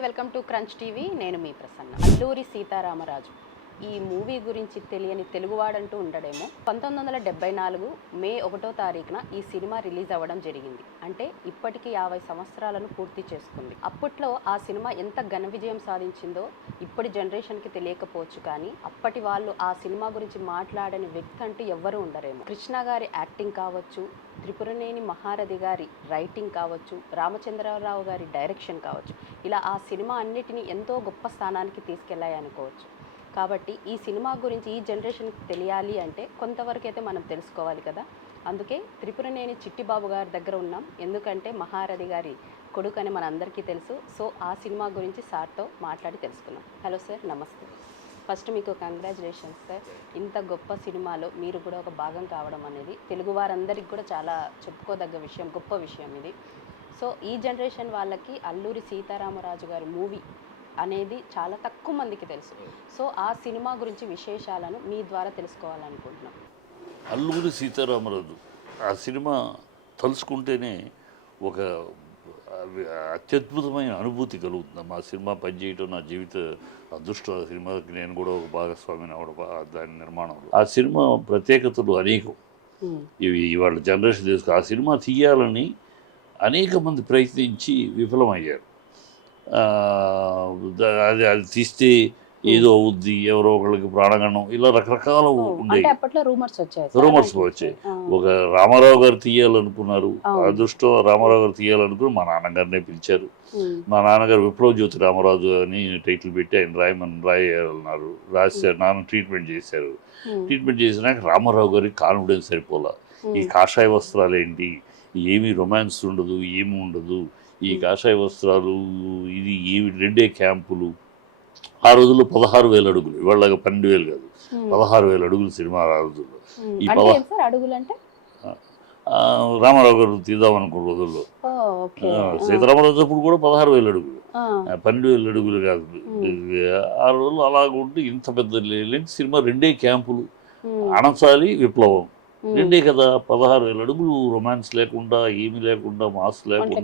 Welcome to crunch TV. నేను మీ ప్రసన్న. అల్లూరి సీతారామరాజు. ఈ movie గురించి తెలియని తెలుగువాడంటూ ఉండడేమో. పంతొమ్మిది వందల డెబ్బై నాలుగు మే ఒకటో తారీఖున ఈ సినిమా రిలీజ్ అవ్వడం జరిగింది. అంటే ఇప్పటికి యాభై సంవత్సరాలను పూర్తి చేసుకుంది. అప్పట్లో ఆ సినిమా ఎంత ఘన విజయం సాధించిందో ఇప్పటి జనరేషన్కి తెలియకపోవచ్చు కానీ అప్పటి వాళ్ళు ఆ సినిమా గురించి మాట్లాడని వ్యక్తి అంటూ ఎవ్వరూ ఉండరేమో. కృష్ణ గారి యాక్టింగ్ కావచ్చు త్రిపురనేని మహారథి గారి రైటింగ్ కావచ్చు రామచంద్రరావు గారి డైరెక్షన్ కావచ్చు ఇలా ఆ సినిమా అన్నిటిని ఎంతో గొప్ప స్థానానికి తీసుకెళ్ళాయి అనుకోవచ్చు కాబట్టి ఈ సినిమా గురించి ఈ జనరేషన్కి తెలియాలి అంటే కొంతవరకు అయితే మనం తెలుసుకోవాలి కదా. అందుకే త్రిపురనేని చిట్టిబాబు గారి దగ్గర ఉన్నాం. ఎందుకంటే మహారథి గారి కొడుకు అని మనందరికీ తెలుసు. సో ఆ సినిమా గురించి సార్తో మాట్లాడి తెలుసుకున్నాం. హలో సార్ నమస్తే. ఫస్ట్ మీకు కంగ్రాచులేషన్స్ సార్. ఇంత గొప్ప సినిమాలో మీరు కూడా ఒక భాగం కావడం అనేది తెలుగు వారందరికీ కూడా చాలా చెప్పుకోదగ్గ విషయం గొప్ప విషయం ఇది. సో ఈ జనరేషన్ వాళ్ళకి అల్లూరి సీతారామరాజు గారి మూవీ అనేది చాలా తక్కువ మందికి తెలుసు. సో ఆ సినిమా గురించి విశేషాలను మీ ద్వారా తెలుసుకోవాలనుకుంటున్నాం. అల్లూరి సీతారామరాజు ఆ సినిమా తలుచుకుంటేనే ఒక అత్యద్భుతమైన అనుభూతి కలుగుతుంది. మా సినిమా పనిచేయటం నా జీవిత అదృష్టం సినిమాకి నేను కూడా ఒక భాగస్వామిని అవడం దాని నిర్మాణంలో. ఆ సినిమా ప్రత్యేకతలు అనేకం. ఇవి ఇవాళ జనరేషన్ తెలుసు ఆ సినిమా తీయాలని అనేక మంది ప్రయత్నించి విఫలమయ్యారు. అది అది తీస్తే ఏదో అవుద్ది ఎవరో ఒకళ్ళకి ప్రాణగణం ఇలా రకరకాల ఉండేవి అప్పట్లో రూమర్స్ వచ్చాయి ఒక రామారావు గారు తీయాలనుకున్నారు. అదృష్టం రామారావు గారు తీయాలనుకుని మా నాన్నగారినే పిలిచారు. మా నాన్నగారు విప్లవ జ్యోతి రామరాజు అని టైటిల్ పెట్టి ఆయన రాయమని రాయాలన్నారు. రాశారు నాన్న ట్రీట్మెంట్ చేశారు. ట్రీట్మెంట్ చేసినాక రామారావు గారికి కాన్ఫిడెన్స్ సరిపోలా. ఈ కాషాయ వస్త్రాలు ఏంటి? ఏమీ రొమాన్స్ ఉండదు ఏమి ఉండదు. ఈ కాషాయ వస్త్రాలు ఇది ఏమి రెండే క్యాంపులు. ఆ రోజుల్లో పదహారు వేల అడుగులు ఇవాళ పన్నెండు వేలు కాదు. పదహారు వేల అడుగులు సినిమా ఆ రోజుల్లో. ఈ రామారావు గారు తీద్దాం అనుకున్న రోజుల్లో. సీతారామరాజు అప్పుడు కూడా పదహారు వేల అడుగులు. పన్నెండు వేల అడుగులు కాదు. ఆ రోజుల్లో అలాగ ఉంటే ఇంత పెద్ద సినిమా రెండే క్యాంపులు. అణచాలి విప్లవం. రెండే కదా పదహారు వేల అడుగులు రొమాన్స్ లేకుండా ఏమీ లేకుండా మాస్ లేకుండా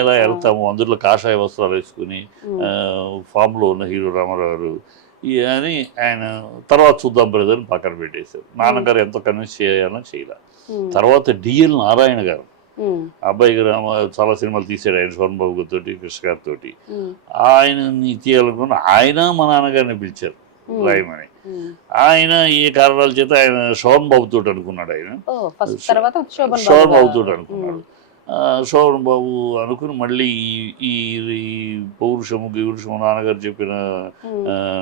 ఎలా వెళ్తాము అందులో కాషాయ వస్త్రాలు వేసుకుని ఫామ్లో ఉన్న హీరో రామారావు గారు అని ఆయన తర్వాత చూద్దాం బ్రదర్ పక్కన పెట్టేశారు. నాన్నగారు ఎంత కన్విన్స్ చేయాలో. చేయలే తర్వాత డిఎల్ నారాయణ గారు. అబ్బాయి గారు చాలా సినిమాలు తీశాడు ఆయన శోభన్ బాబు తోటి కృష్ణ గారితో ఉమ్, ఆయనని తీయాలనుకున్న ఆయన మా నాన్నగారిని పిలిచారు. రాయమని ఉమ్. ఆయన ఏ కారణాల చేత ఆయన శోభన్ బాబు తోటి అనుకున్నాడు ఆయన. శోభన్ శోభన్ బాబు. తోటి అనుకున్నాడు. ఆ, శోభన్ బాబు అనుకుని మళ్ళీ ఈ- ఈ ఈ పౌరుషము గీరుషము నాన్నగారు చెప్పిన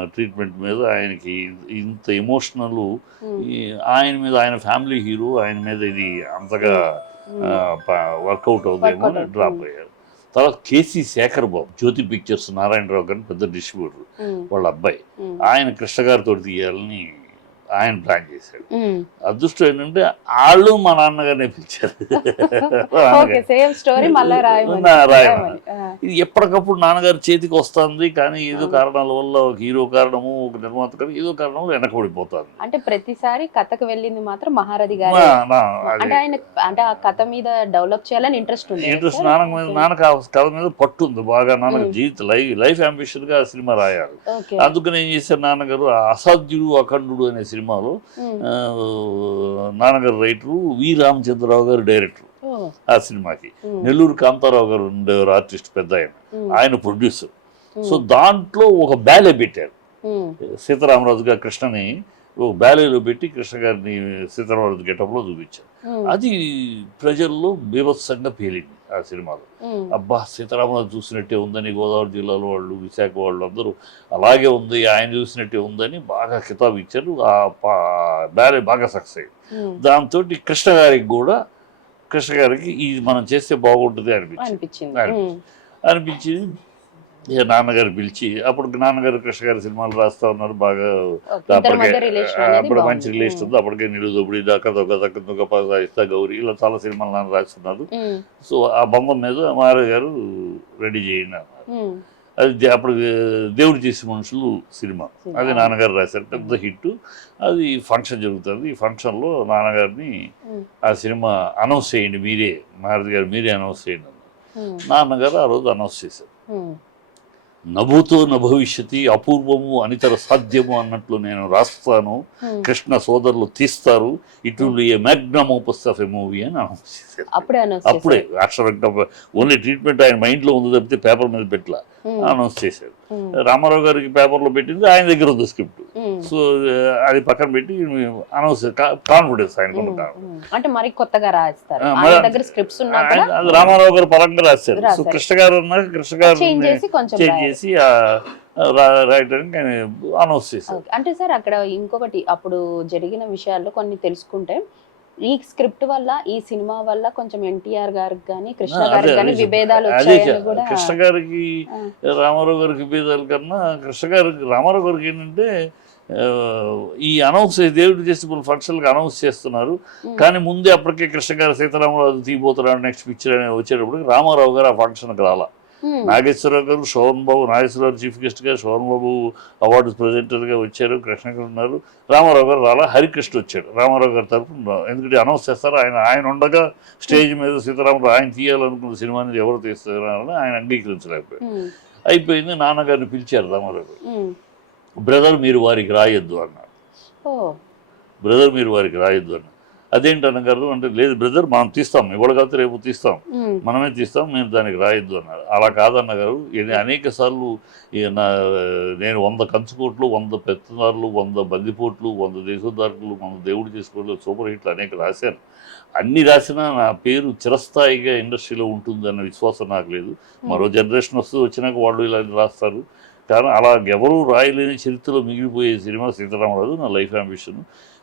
ట్రీట్మెంట్ మీద ఆయనకి ఇంత ఎమోషనల్ ఆయన మీద ఆయన ఫ్యామిలీ హీరో ఆయన మీద ఇది అంతగా వర్కౌట్ అవుతుందేమో. డ్రాప్ అయ్యారు. తర్వాత కేసీ శేఖర్ బాబు జ్యోతి పిక్చర్స్ నారాయణరావు గారిని పెద్ద డిస్ట్రిబ్యూటర్ వాళ్ళ అబ్బాయి. ఆయన కృష్ణ గారితో తీయాలని ఆయన ప్లాన్ చేశాడు. అదృష్టం ఏంటంటే వాళ్ళు మా నాన్నగారినే పిలిచారు. రాయమని. ఇది ఎప్పటికప్పుడు నాన్నగారు చేతికి వస్తుంది కానీ ఏదో కారణాల వల్ల ఒక హీరో కారణము ఒక నిర్మాత కారణం ఏదో కారణం వెనకబడిపోతుంది. అంటే ప్రతిసారి కథకు వెళ్ళింది మాత్రం మహారథి గారు. అంటే ఆయన అంటే ఆ కథ మీద డెవలప్ చేయాలని ఇంట్రెస్ట్ ఉంది. ఇంట్రెస్ట్ నాన్న మీద నాన్నకు ఆ కథ మీద పట్టు ఉంది. బాగా నాన్నకు మ్మ్. జీవిత లైఫ్ లైఫ్ అంబిషన్గా సినిమా రాయాలి. అందుకని ఏం చేశారు నాన్నగారు? అసాధ్యుడు అఖండుడు అనే సినిమాలో. నాన్నగారు రైటరు వి రామచంద్రరావు గారు డైరెక్టర్ ఆ సినిమాకి. నెల్లూరు కాంతారావు గారు ఉండేవారు ఆర్టిస్ట్ పెద్ద ఆయన. ఆయన ప్రొడ్యూసర్. సో దాంట్లో ఒక బ్యాలే పెట్టారు. సీతారామరాజు గారు కృష్ణని ఒక బ్యాలేలో పెట్టి కృష్ణ గారిని సీతారామరాజు గెటప్లో చూపించారు. అది ప్రజల్లో బీభత్సంగా పేలింది. ఆ సినిమాలో. అబ్బా సీతారామరాజు చూసినట్టే ఉందని గోదావరి జిల్లాలో వాళ్ళు విశాఖ వాళ్ళు అందరూ అలాగే ఉంది ఆయన చూసినట్టే ఉందని బాగా కితాబు ఇచ్చారు. ఆ బ్యాలే బాగా సక్సెస్ అయ్యింది దాంతో కృష్ణ గారికి కూడా కృష్ణ గారికి ఇది మనం చేస్తే బాగుంటుంది అనిపించింది. అనిపించింది. ఇక నాన్నగారు పిలిచి అప్పుడు నాన్నగారు కృష్ణ గారి సినిమాలు రాస్తా ఉన్నారు బాగా అప్పుడు మంచి. రిలేషన్ ఉంది. అప్పటికే దాకా దొంగ దక్క దొంగ పాయిస్తా గౌరీ ఇలా చాలా సినిమాలు నాన్న రాస్తున్నారు. సో ఆ బంధం మీద మహారాజు గారు రెడీ చేయండి అది అప్పుడు దేవుడు చేసే మనుషులు సినిమా. అది నాన్నగారు రాశారు పెద్ద హిట్. అది ఫంక్షన్ జరుగుతుంది. ఈ ఫంక్షన్లో నాన్నగారిని ఆ సినిమా అనౌన్స్ చేయండి మీరే మహారాజు గారు మీరే అనౌన్స్ చేయండి నాన్నగారు ఆ రోజు అనౌన్స్ చేశారు. నభూతో నభవిష్యతి అపూర్వము అనితర సాధ్యము అన్నట్లు నేను రాస్తాను. ఉమ్. కృష్ణ సోదరులు తీస్తారు. It will a magnum opus of a movie అని అనౌన్స్ అప్పుడే అనౌన్స్ అప్పుడే అక్షరం ఓన్లీ ట్రీట్మెంట్ ఆయన మైండ్లో ఉంది తప్పితే పేపర్ మీద పెట్టలా. అనౌన్స్ చేశారు రామారావు గారికి పేపర్లో పెట్టింది ఆయన దగ్గర ఉంది స్క్రిప్ట్. సో అది పక్కన పెట్టి అనౌన్స్ కాన్ఫిడెన్స్ ఆయనకు. అంటే మరి కొత్తగా రాస్తారు. రామారావు గారు పరంగా రాశారు. సో. కృష్ణ గారు ఉన్నారు కృష్ణ గారు చేంజ్ చేసి రాయడానికి అనౌన్స్ చేశారు. అంటే సార్ అక్కడ ఇంకొకటి అప్పుడు జరిగిన విషయాల్లో కొన్ని తెలుసుకుంటే ఈ స్క్రిప్ట్ వల్ల ఈ సినిమా వల్ల కొంచెం ఎన్టీఆర్ గారికి కానీ కృష్ణ గారికి కానీ విభేదాలు కూడా కృష్ణ గారికి. రామారావు గారికి విభేదాల కన్నా కృష్ణ గారికి రామారావు గారికి ఏంటంటే ఈ అనౌన్స్ దేవుడి ఫెస్టివల్ ఫంక్షన్కి అనౌన్స్ చేస్తున్నారు. కానీ ముందే అప్పటికే కృష్ణ గారు సీతారామరాజు తీయబోతున్నాడు నెక్స్ట్ పిక్చర్ అని వచ్చేటప్పుడు రామారావు గారు ఆ ఫంక్షన్కి రాలా నాగేశ్వరరావు గారు శోభన్ బాబు నాగేశ్వరరావు చీఫ్ గెస్ట్గా శోభన్ బాబు అవార్డు ప్రెజెంటర్గా వచ్చారు కృష్ణ గారు ఉన్నారు. రామారావు గారు రాలా హరికృష్ణ వచ్చాడు. రామారావు గారి తరఫున ఎందుకంటే అనౌన్స్ చేస్తారు ఆయన ఆయన ఉండగా స్టేజ్ మీద సీతారామరావు ఆయన తీయాలనుకున్న సినిమాని ఎవరు తీస్తారని ఆయన అంగీకరించలేకపోయారు ఉమ్, అయిపోయింది నాన్నగారిని పిలిచారు రామారావు గారు. ఉమ్. బ్రదర్ మీరు వారికి రాయొద్దు అన్నారు. బ్రదర్ మీరు వారికి రాయొద్దు అన్నారు. అదేంటి అన్నగారు అంటే లేదు బ్రదర్ మనం తీస్తాం. ఇవాళ కాదు రేపు తీస్తాం. మనమే తీస్తాం మేము దానికి రాయొద్దు అన్నారు. అలా కాదన్న గారు ఇది అనేక సార్లు నేను వంద కంచుకోట్లు వంద పెత్తనార్లు వంద బందిపోట్లు వంద దేశోద్ధారకులు వంద దేవుడు చేసుకోవట్లు సూపర్ హిట్లు అనేక రాశాను. అన్ని రాసినా నా పేరు చిరస్థాయిగా ఇండస్ట్రీలో ఉంటుందన్న విశ్వాసం నాకు లేదు. మరో జనరేషన్ వస్తూ వచ్చినాక వాళ్ళు ఇలా రాస్తారు. కానీ అలా ఎవరూ రాయలేని చరిత్రలో మిగిలిపోయే సినిమా సీతారామరాజు నా లైఫ్ అంబిషన్.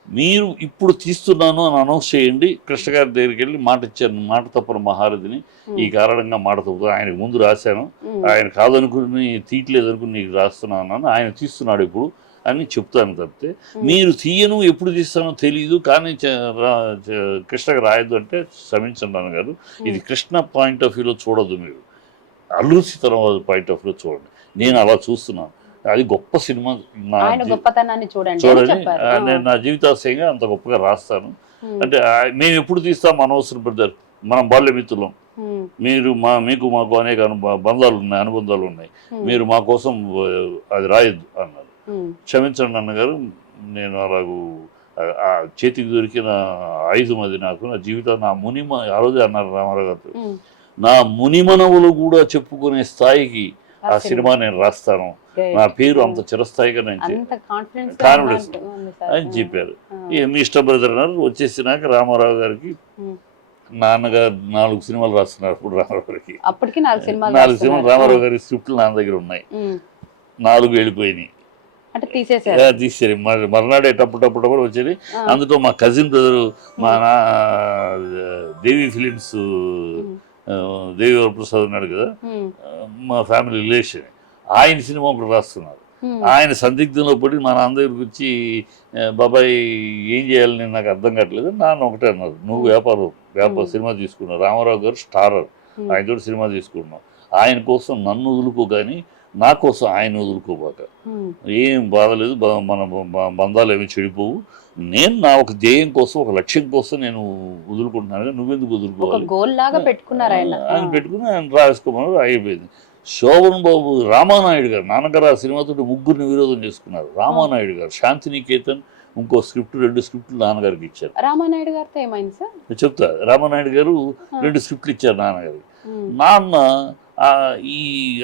మీరు ఇప్పుడు తీస్తున్నాను అని అనౌన్స్ చేయండి. కృష్ణ గారి దగ్గరికి వెళ్ళి మాట ఇచ్చాను మాట తప్పని మహారథిని. ఈ కారణంగా మాట తప్పుతా ఆయనకు ముందు రాశాను. ఆయన కాదనుకుని తీయట్లేదు అనుకుని నీకు రాస్తున్నాను ఆయన తీస్తున్నాడు ఇప్పుడు అని చెప్తాను తప్పితే మీరు తీయను ఎప్పుడు తీస్తానో తెలియదు కానీ కృష్ణకి రాయొద్దు అంటే క్షమించండి అన్నగారు. ఇది కృష్ణ పాయింట్ ఆఫ్ వ్యూలో చూడొద్దు మీరు. అల్లు సీతారామరాజు పాయింట్ ఆఫ్ వ్యూలో చూడండి. నేను అలా చూస్తున్నాను. అది గొప్ప సినిమా నా గొప్పతనాన్ని చూడండి చూడండి. నా జీవితాశయంగా అంత గొప్పగా రాస్తాను. అంటే మేము ఎప్పుడు తీస్తాం అనవసరం బ్రదర్? మనం బాల్యమిత్రులం. మీరు మా మీకు మాకు అనేక బంధాలు ఉన్నాయి అనుబంధాలు ఉన్నాయి. మీరు మా కోసం అది రాయొద్దు అన్నారు. క్షమించండి అన్నగారు నేను అలాగూ ఆ- చేతికి దొరికిన ఆయుధం అది నాకు నా జీవితం నా మునిమ ఆ రోజే అన్నారు రామారావు గారు. నా మునిమనవులు కూడా చెప్పుకునే స్థాయికి ఆ సినిమా నేను రాస్తాను. నా పేరు అంత చిరస్థాయిగా నేను చే- అంత కాన్ఫిడెన్స్. అని చెప్పారు. ఏ మీ ఇష్ట బ్రదర్ అన్నారు వచ్చేసినాక రామారావు గారికి ఉమ్. నాన్నగారు నాలుగు సినిమాలు రాస్తున్నారు ఇప్పుడు రామారావు గారికి. అప్పటికి నాలుగు సినిమాలు నాలుగు సినిమాలు. రామారావు గారి స్క్రిప్ట్లు నా దగ్గర ఉన్నాయి. నాలుగు వెళ్ళిపోయినాయి. అంటే తీసేశారు. ఆ, తీసేరి మరి మర్నాడే టప్పుడు టప్పుడు టప్పుడు వచ్చేది. ఆ. అందులో మా కజిన్ బ్రదరు మా నా దేవి ఫిలిమ్స్ దేవి వరప్రసాద్ ఉన్నాడు కదా. మా ఫ్యామిలీ రిలేషన్ ఆయన సినిమా ఒకటి రాస్తున్నారు. ఆయన సందిగ్ధంలో పడి మా నాన్న దగ్గరికి వచ్చి "ఆ, బాబాయ్ ఏం చేయాలి నేను నాకు అర్థం కావట్లేదు నాన్న ఒకటే అన్నారు. నువ్వు వ్యాపారం వ్యాపార సినిమా తీసుకున్నావు. రామారావు గారు స్టారర్. ఆయనతో సినిమా తీసుకున్నావు ఆయన కోసం నన్ను వదులుకో కానీ నా కోసం ఆయన వదులుకోబాక. ఏం బాధలేదు మన బంధాలు ఏమి చెడిపోవు. నేను నా ఒక ధ్యేయం కోసం ఒక లక్ష్యం కోసం నేను వదులుకుంటున్నాను. నువ్వెందుకు వదులుకోవాలి? ఆయన. పెట్టుకుని ఆయన రాసుకోమన్నారు అయిపోయింది. శోభన్ బాబు రామానాయుడు గారు నాన్నగారు ఆ సినిమాతో ముగ్గురిని విరోధం చేసుకున్నారు. రామానాయుడు గారు శాంతినికేతన్ ఇంకో స్క్రిప్ట్ రెండు స్క్రిప్ట్లు నాన్నగారికి ఇచ్చారు. రామానాయుడు గారితో ఏమైంది సార్? చెప్తా రామానాయుడు గారు రెండు స్క్రిప్ట్లు ఇచ్చారు నాన్నగారికి. నాన్న ఈ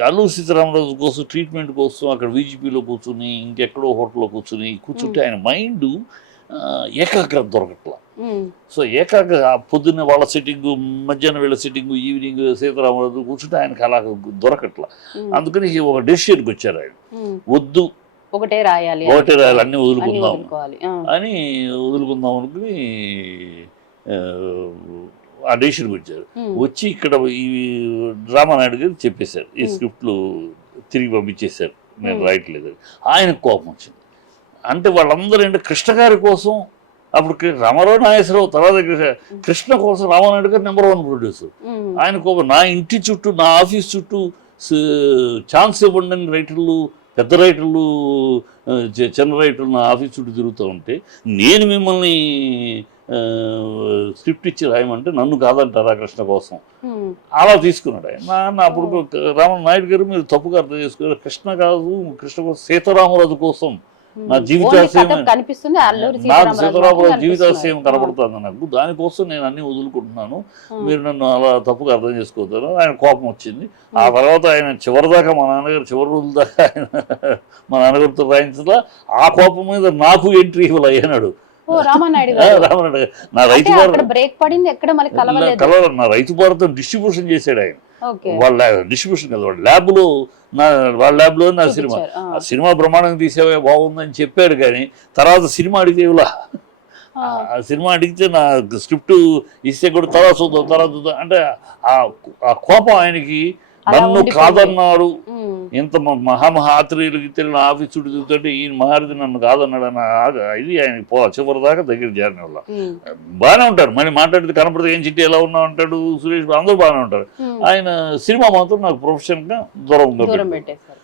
అల్లు సీతారామరాజు కోసం ట్రీట్మెంట్ కోసం అక్కడ వీజీపీలో కూర్చుని ఇంకెక్కడో హోటల్లో కూర్చుని కూర్చుంటే ఆయన మైండ్ ఏకాగ్రత దొరకట్లా. సో ఏకాగ్ర ఆ పొద్దున్న వాళ్ళ సెట్టింగ్ మధ్యాహ్నం వీళ్ళ సెట్టింగ్ ఈవినింగ్ సీతారామరాజు కూర్చుంటే ఆయనకి అలా దొరకట్లా. అందుకని ఒక డెసిషన్కి వచ్చారు ఆయన. వద్దు. ఒకటే రాయాలి. ఒకటే రాయాలి అన్నీ వదులుకుందాం అని వదులుకుందాం అనుకుని ఆ, డెసిషన్కి వచ్చారు. వచ్చి ఇక్కడ ఈ రామానాయుడు గారు చెప్పేశారు. ఈ. స్క్రిప్ట్లు తిరిగి పంపించేశారు. నేను. రాయట్లేదు ఆయనకు కోపం వచ్చింది. అంటే వాళ్ళందరూ ఏంటంటే కృష్ణ గారి కోసం అప్పుడు రామారావు నాగేశ్వరరావు తర్వాత కృష్ణ- కోసం రామానాయుడు గారు నెంబర్ వన్ ప్రొడ్యూసర్ ఆయన నా ఇంటి చుట్టూ నా ఆఫీస్ చుట్టూ ఛాన్స్ ఇవ్వండి రైటర్లు పెద్ద రైటర్లు చిన్న రైటర్లు నా ఆఫీస్ చుట్టూ తిరుగుతూ ఉంటే నేను మిమ్మల్ని స్క్రిప్ట్ ఇచ్చి రాయమంటే నన్ను కాదంటారా కృష్ణ కోసం? అలా తీసుకున్నాడు ఆయన. నాన్న అప్పుడు రామన్ నాయుడు గారు మీరు తప్పుగా అర్థం చేసుకున్నారు. కృష్ణ కాదు కృష్ణ కోసం సీతారామరాజు కోసం నా ఉమ్. జీవితాశయం కనిపిస్తుంది నాకు జీవితాశయం. కనబడుతుంది నాకు దానికోసం నేను అన్ని వదులుకుంటున్నాను. ఆ. మీరు నన్ను అలా తప్పుగా అర్థం చేసుకోవద్దు. ఆయన కోపం వచ్చింది. ఆ తర్వాత ఆయన చివరిదాకా మా నాన్నగారు చివరి రోజుల దాకా ఆయన మా నాన్నగారితో రాయించదా ఆ కోపం మీద నాకు ఎంట్రీ ఇవ్వాలి అయ్యాడు రామానాయుడు గారు. నా రైతు భారతం బ్రేక్ పడింది ఎక్కడ మళ్ళీ కలవలేదు? కలవరు నా రైతు భారతం డిస్ట్రిబ్యూషన్ చేశాడు ఆయన. వాళ్ళ డిస్ట్రిబ్యూషన్ కదా వాళ్ళ ల్యాబ్లో నా వాళ్ళ ల్యాబ్లో నా సినిమా. ఆ. సినిమా బ్రహ్మాండంగా తీసేవే బాగుందని చెప్పాడు కానీ తర్వాత సినిమా అడిగితే ఇవ్వలా ఆ. సినిమా అడిగితే నా స్క్రిప్ట్ ఇస్తే కూడా తర్వాత చూద్దాం తర్వాత చూద్దాం అంటే ఆ ఆ కోపం ఆయనకి నన్ను. కాదన్నాడు. ఇంత మ- మహామహాత్రియులకి తెలియని ఆఫీస్ చుట్టూ చూస్తుంటే ఈయన మహారథి నన్ను కాదన్నాడు అన్న ఆ- ఇది ఆయనకి పో చివరి దాకా దగ్గర చేరిన ఉమ్, బాగానే ఉంటారు. మళ్ళీ మాట్లాడితే కనపడితే ఏం చిట్టి ఎలా ఉన్నావు అంటాడు సురేష్ అందరూ బాగానే ఉంటారు. ఆయన సినిమా మాత్రం నాకు ప్రొఫెషన్గా దూరంగా దూరం. పెట్టేశారు.